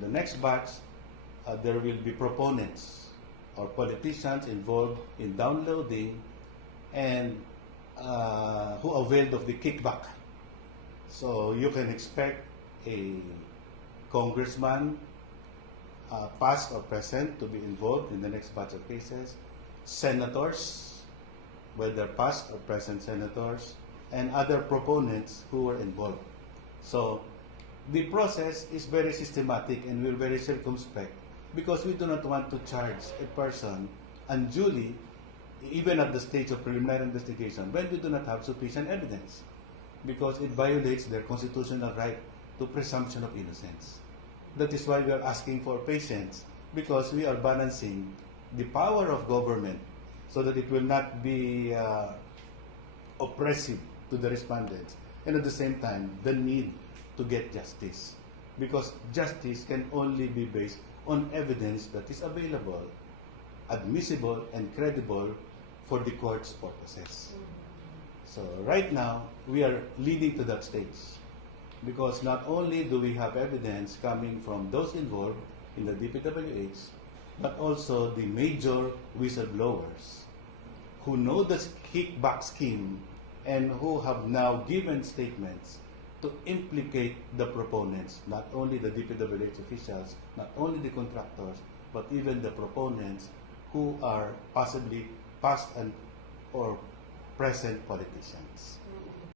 the next batch, there will be proponents or politicians involved in downloading and who availed of the kickback. So you can expect a congressman, past or present, to be involved in the next batch of cases, senators, whether past or present senators, and other proponents who were involved. So the process is very systematic and we're very circumspect because we do not want to charge a person unduly, even at the stage of preliminary investigation, when we do not have sufficient evidence, because it violates their constitutional right to presumption of innocence. That is why we are asking for patience, because we are balancing the power of government so that it will not be oppressive to the respondents, and at the same time, the need to get justice. Because justice can only be based on evidence that is available, admissible, and credible for the court's purposes. So right now, we are leading to that stage. Because not only do we have evidence coming from those involved in the DPWH, but also the major whistleblowers who know the kickback scheme and who have now given statements to implicate the proponents, not only the DPWH officials, not only the contractors, but even the proponents who are possibly past and or present politicians.